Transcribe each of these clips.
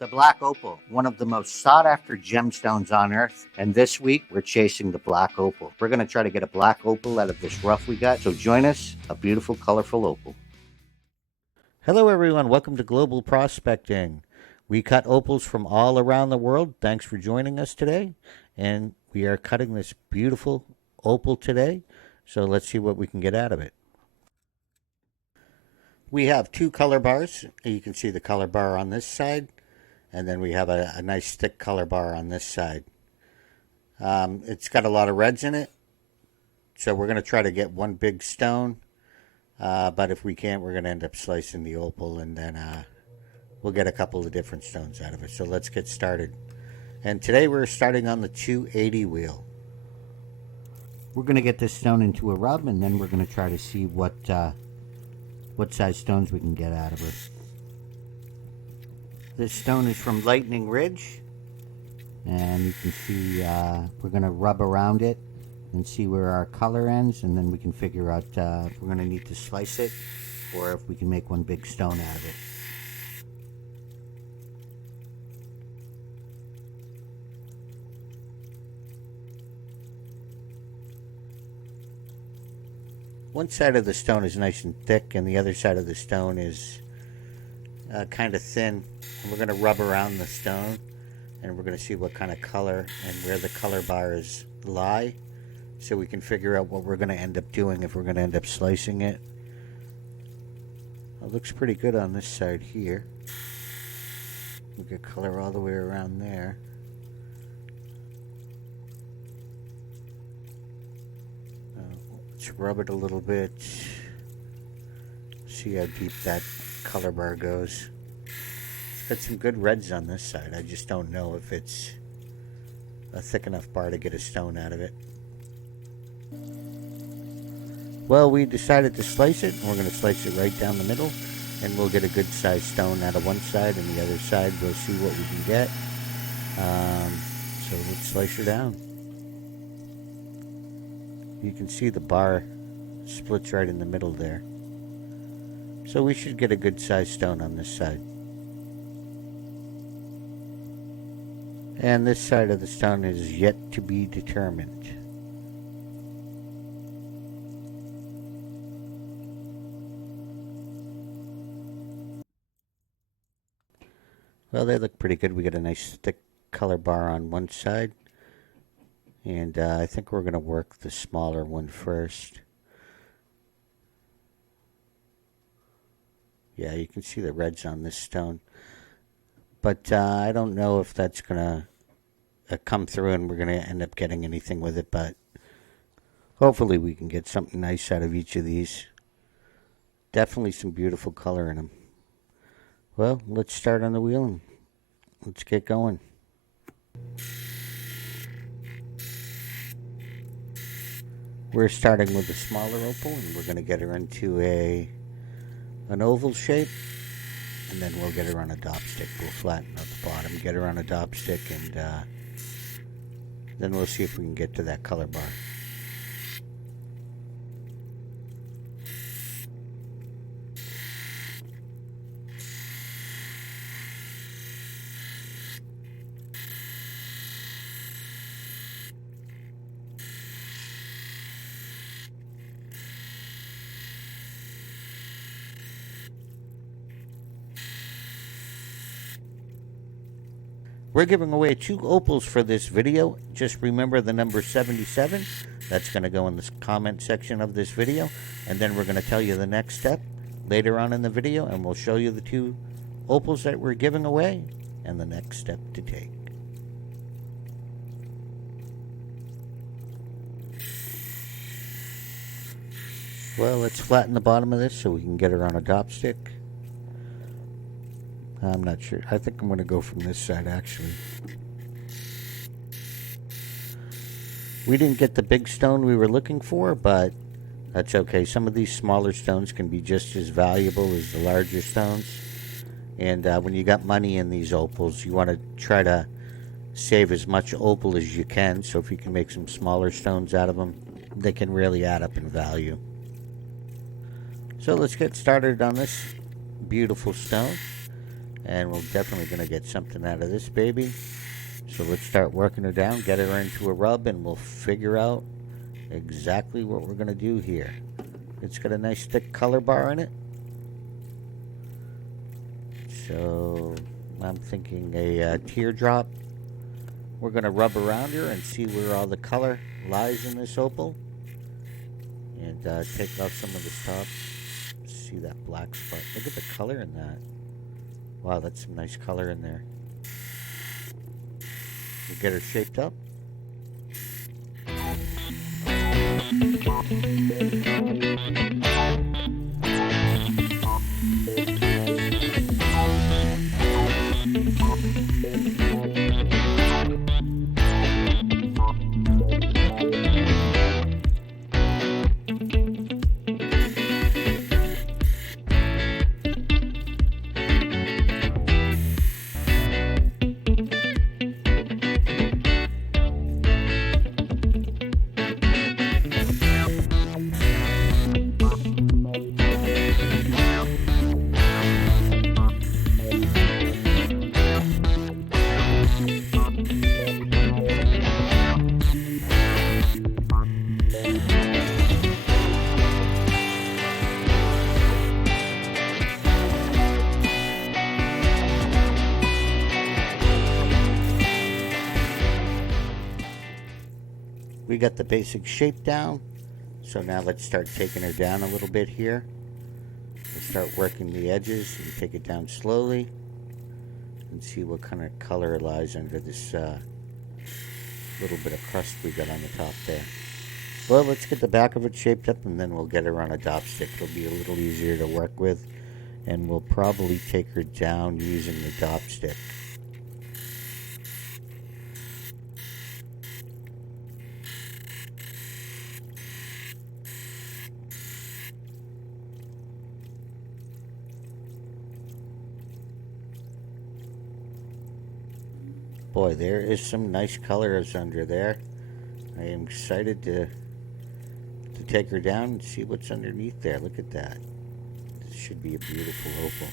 The black opal, one of the most sought after gemstones on earth. And this week, we're chasing the black opal. We're going to try to get a black opal out of this rough we got. So join us, a beautiful, colorful opal. Hello, everyone. Welcome to Global Prospecting. We cut opals from all around the world. Thanks for joining us today. And we are cutting this beautiful opal today. So let's see what we can get out of it. We have two color bars. You can see the color bar on this side, and then we have a nice thick color bar on this side. It's got a lot of reds in it, so we're going to try to get one big stone, but if we can't, we're going to end up slicing the opal, and then we'll get a couple of different stones out of it. So let's get started. And today we're starting on the 280 wheel. We're going to get this stone into a rub, and then we're going to try to see what size stones we can get out of it. This stone is from Lightning Ridge, and you can see we're going to rub around it and see where our color ends, and then we can figure out if we're going to need to slice it or if we can make one big stone out of it. One side of the stone is nice and thick, and the other side of the stone is kind of thin. And we're going to rub around the stone, and we're going to see what kind of color and where the color bars lie, so we can figure out what we're going to end up doing if we're going to end up slicing it. It looks pretty good on this side here. We get color all the way around there. Let's rub it a little bit. See how deep that color bar goes. It's got some good reds on this side. I just don't know if it's a thick enough bar to get a stone out of it. Well, we decided to slice it, and we're going to slice it right down the middle, and we'll get a good sized stone out of one side, and the other side we'll see what we can get. So let's slice her down. You can see the bar splits right in the middle there. So we should get a good sized stone on this side. And this side of the stone is yet to be determined. Well, they look pretty good. We got a nice thick color bar on one side. And I think we're going to work the smaller one first. Yeah, you can see the reds on this stone. But I don't know if that's going to come through and we're going to end up getting anything with it. But hopefully we can get something nice out of each of these. Definitely some beautiful color in them. Well, let's start on the wheel and let's get going. We're starting with a smaller opal, and we're going to get her into an oval shape, and then we'll get her on a dop stick. We'll flatten out the bottom, get her on a dop stick, and then we'll see if we can get to that color bar. We're giving away 2 opals for this video. Just remember the number 77. That's going to go in the comment section of this video. And then we're going to tell you the next step later on in the video. And we'll show you the 2 opals that we're giving away and the next step to take. Well, let's flatten the bottom of this so we can get her on a dop stick. I'm not sure. I think I'm going to go from this side, actually. We didn't get the big stone we were looking for, but that's okay. Some of these smaller stones can be just as valuable as the larger stones. And when you got money in these opals, you want to try to save as much opal as you can. So if you can make some smaller stones out of them, they can really add up in value. So let's get started on this beautiful stone. And we're definitely going to get something out of this baby. So let's start working her down, get her into a rub, and we'll figure out exactly what we're going to do here. It's got a nice thick color bar in it. So I'm thinking a teardrop. We're going to rub around her and see where all the color lies in this opal. And take out some of the top. See that black spot. Look at the color in that. Wow, that's some nice color in there. We'll get her shaped up. We got the basic shape down, so now let's start taking her down a little bit here. We'll start working the edges and take it down slowly and see what kind of color lies under this little bit of crust we got on the top there. Well, let's get the back of it shaped up and then we'll get her on a dop stick. It'll be a little easier to work with, and we'll probably take her down using the dop stick. Boy, there is some nice colors under there. I am excited to take her down and see what's underneath there. Look at that. This should be a beautiful opal.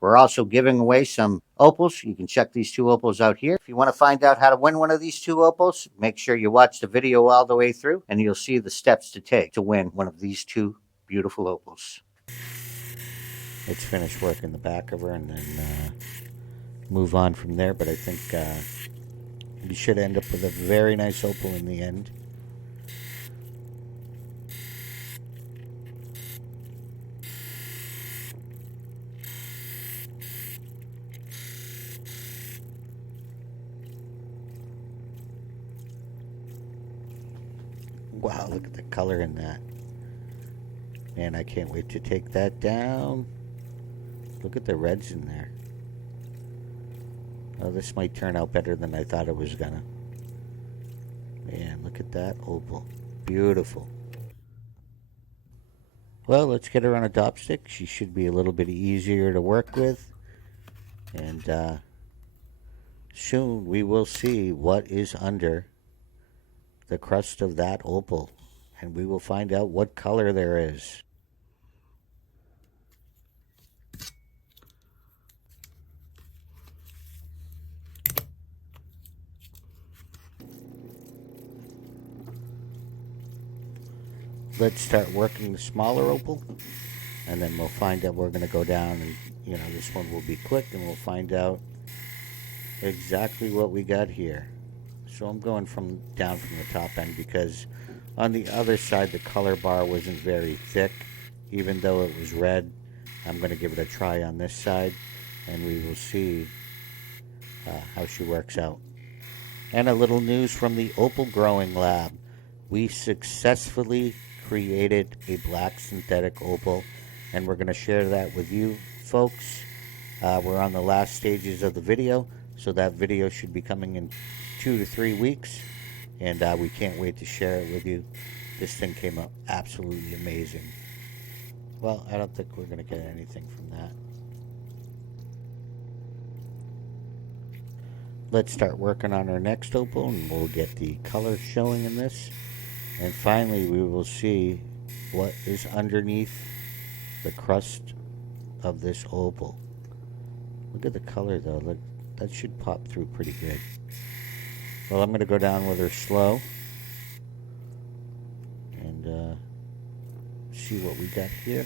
We're also giving away some opals. You can check these two opals out here. If you want to find out how to win one of these two opals, make sure you watch the video all the way through and you'll see the steps to take to win one of these two beautiful opals. Let's finish working the back of her and then move on from there, but I think we should end up with a very nice opal in the end. Wow, look at the color in that. Man, I can't wait to take that down. Look at the reds in there. Oh, this might turn out better than I thought it was gonna. Man, look at that opal. Beautiful. Well, let's get her on a dop stick. She should be a little bit easier to work with. And soon we will see what is under the crust of that opal. And we will find out what color there is. Let's start working the smaller opal, and then we'll find out. We're going to go down, and this one will be quick, and we'll find out exactly what we got here. So I'm going down from the top end because on the other side the color bar wasn't very thick, even though it was red. I'm going to give it a try on this side, and we will see how she works out. And a little news from the Opal Growing Lab. We successfully created a black synthetic opal, and we're going to share that with you folks. We're on the last stages of the video, so that video should be coming in 2 to 3 weeks, and we can't wait to share it with you. This thing came up absolutely amazing. Well, I don't think we're going to get anything from that. Let's start working on our next opal, and we'll get the color showing in this. And finally, we will see what is underneath the crust of this opal. Look at the color though. Look, that should pop through pretty good. Well, I'm going to go down with her slow and see what we got here.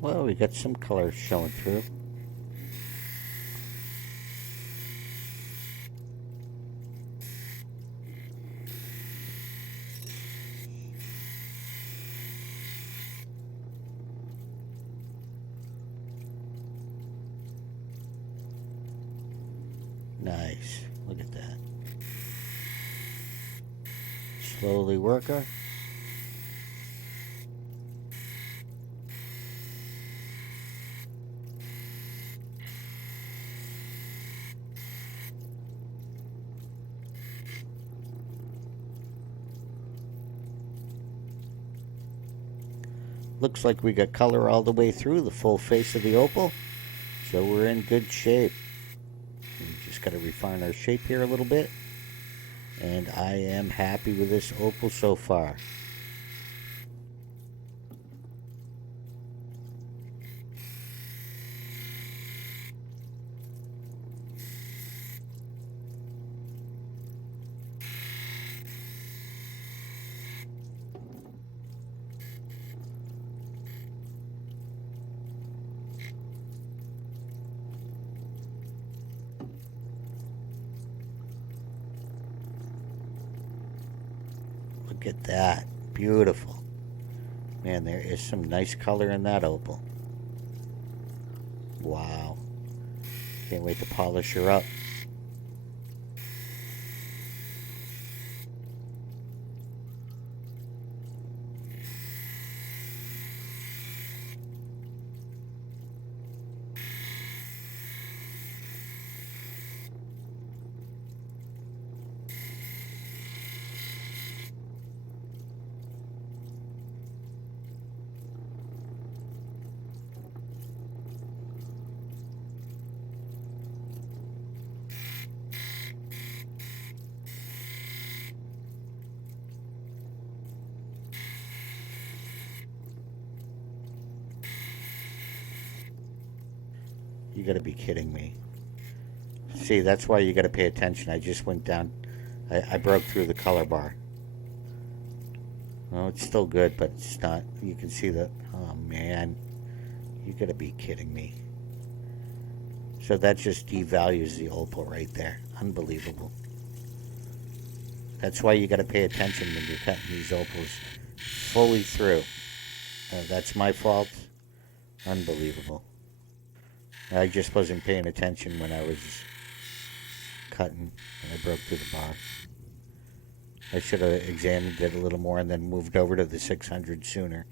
Well, we got some color showing through. Nice. Look at that. Slowly work her. Looks like we got color all the way through the full face of the opal, so we're in good shape. We just got to refine our shape here a little bit, and I am happy with this opal so far. Look at that. Beautiful. Man, there is some nice color in that opal. Wow. Can't wait to polish her up. You gotta be kidding me. See, that's why you gotta pay attention. I just went down, I broke through the color bar. Oh, it's still good, but it's not. You can see that. Oh, man. You gotta be kidding me. So that just devalues the opal right there. Unbelievable. That's why you gotta pay attention when you're cutting these opals fully through. That's my fault. Unbelievable. I just wasn't paying attention when I was cutting and I broke through the bar. I should have examined it a little more and then moved over to the 600 sooner.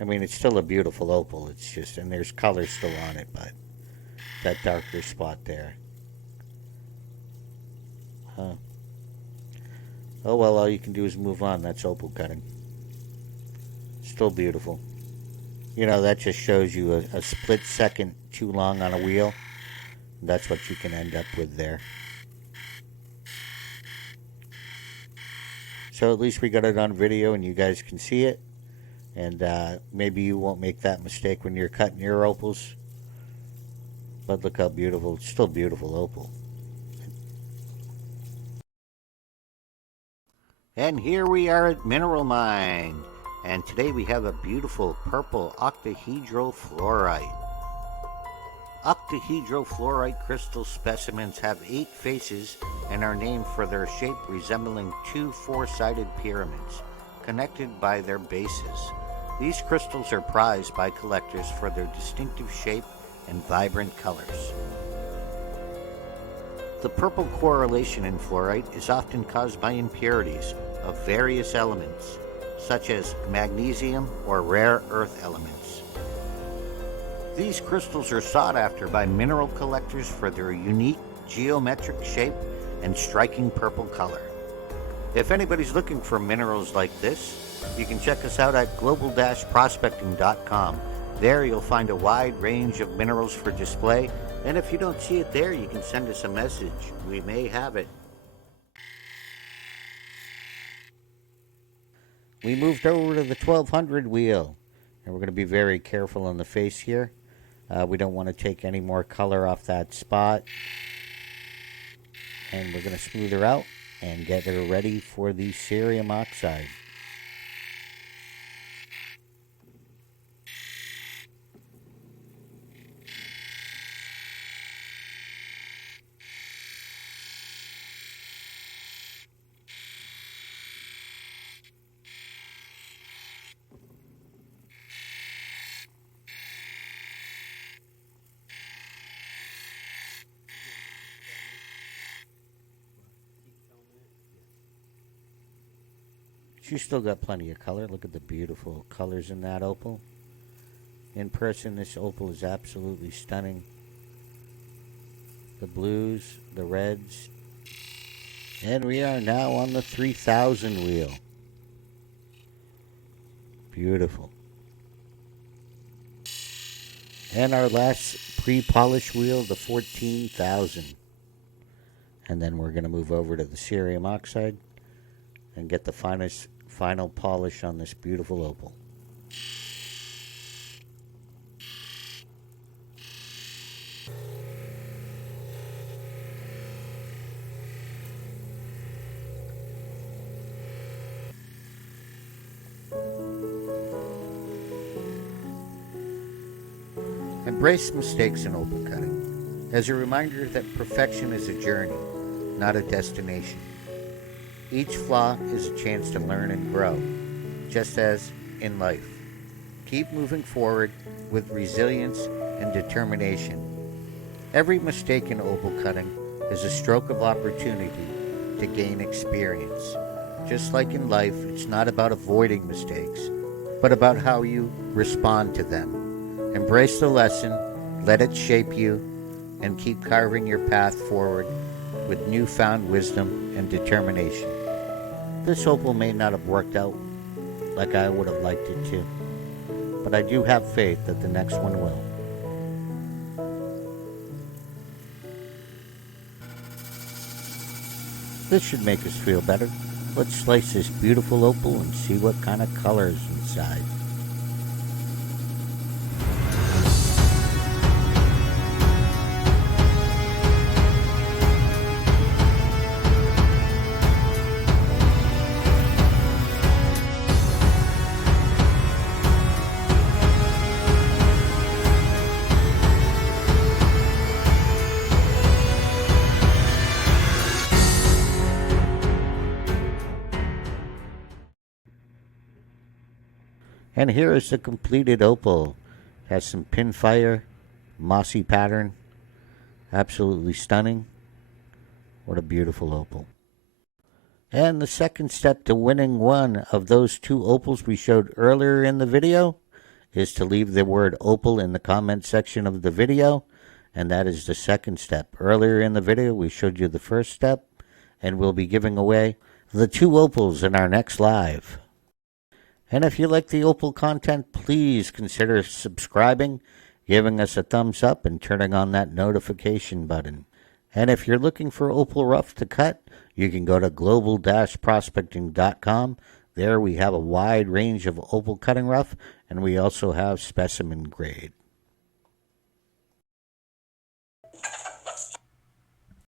I mean, it's still a beautiful opal. It's just, and there's color still on it, but that darker spot there. Huh. Oh well, all you can do is move on. That's opal cutting. Still beautiful. You know, that just shows you a split second too long on a wheel. That's what you can end up with there. So at least we got it on video and you guys can see it. And maybe you won't make that mistake when you're cutting your opals. But look how beautiful. It's still beautiful opal. And here we are at Mineral Mine. And today we have a beautiful purple octahedral fluorite. Octahedral fluorite crystal specimens have 8 faces and are named for their shape resembling 2 four-sided pyramids, connected by their bases. These crystals are prized by collectors for their distinctive shape and vibrant colors. The purple correlation in fluorite is often caused by impurities of various elements, such as magnesium or rare earth elements. These crystals are sought after by mineral collectors for their unique geometric shape and striking purple color. If anybody's looking for minerals like this, you can check us out at global-prospecting.com. There you'll find a wide range of minerals for display, and if you don't see it there, you can send us a message. We may have it. We moved over to the 1200 wheel, and we're going to be very careful on the face here. We don't want to take any more color off that spot. And we're going to smooth her out and get her ready for the cerium oxide. She's still got plenty of color. Look at the beautiful colors in that opal. In person, this opal is absolutely stunning. The blues, the reds. And we are now on the 3000 wheel. Beautiful. And our last pre-polish wheel, the 14,000. And then we're going to move over to the cerium oxide and get the final polish on this beautiful opal. Embrace mistakes in opal cutting as a reminder that perfection is a journey, not a destination. Each flaw is a chance to learn and grow, just as in life. Keep moving forward with resilience and determination. Every mistake in opal cutting is a stroke of opportunity to gain experience. Just like in life, it's not about avoiding mistakes, but about how you respond to them. Embrace the lesson, let it shape you, and keep carving your path forward with newfound wisdom and determination. This opal may not have worked out like I would have liked it to, but I do have faith that the next one will. This should make us feel better. Let's slice this beautiful opal and see what kind of color is inside. And here is the completed opal. It has some pinfire, mossy pattern. Absolutely stunning. What a beautiful opal. And the second step to winning one of those two opals we showed earlier in the video is to leave the word opal in the comment section of the video. And that is the second step. Earlier in the video we showed you the first step, and we'll be giving away the two opals in our next live. And if you like the opal content, please consider subscribing, giving us a thumbs up, and turning on that notification button. And if you're looking for opal rough to cut, you can go to global-prospecting.com. There we have a wide range of opal cutting rough, and we also have specimen grade.